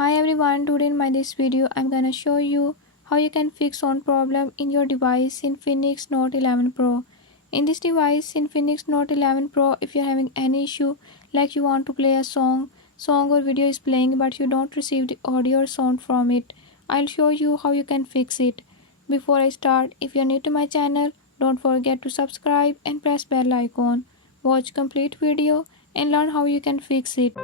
Hi everyone, today in my this video I'm gonna show you how you can fix sound problem in your device Infinix Note 11 Pro. In this device Infinix Note 11 Pro, if you're having any issue like you want to play a song or video is playing but you don't receive the audio or sound from it, I'll show you how you can fix it. Before I start, if you're new to my channel, don't forget to subscribe and press bell icon. Watch complete video and learn how you can fix it.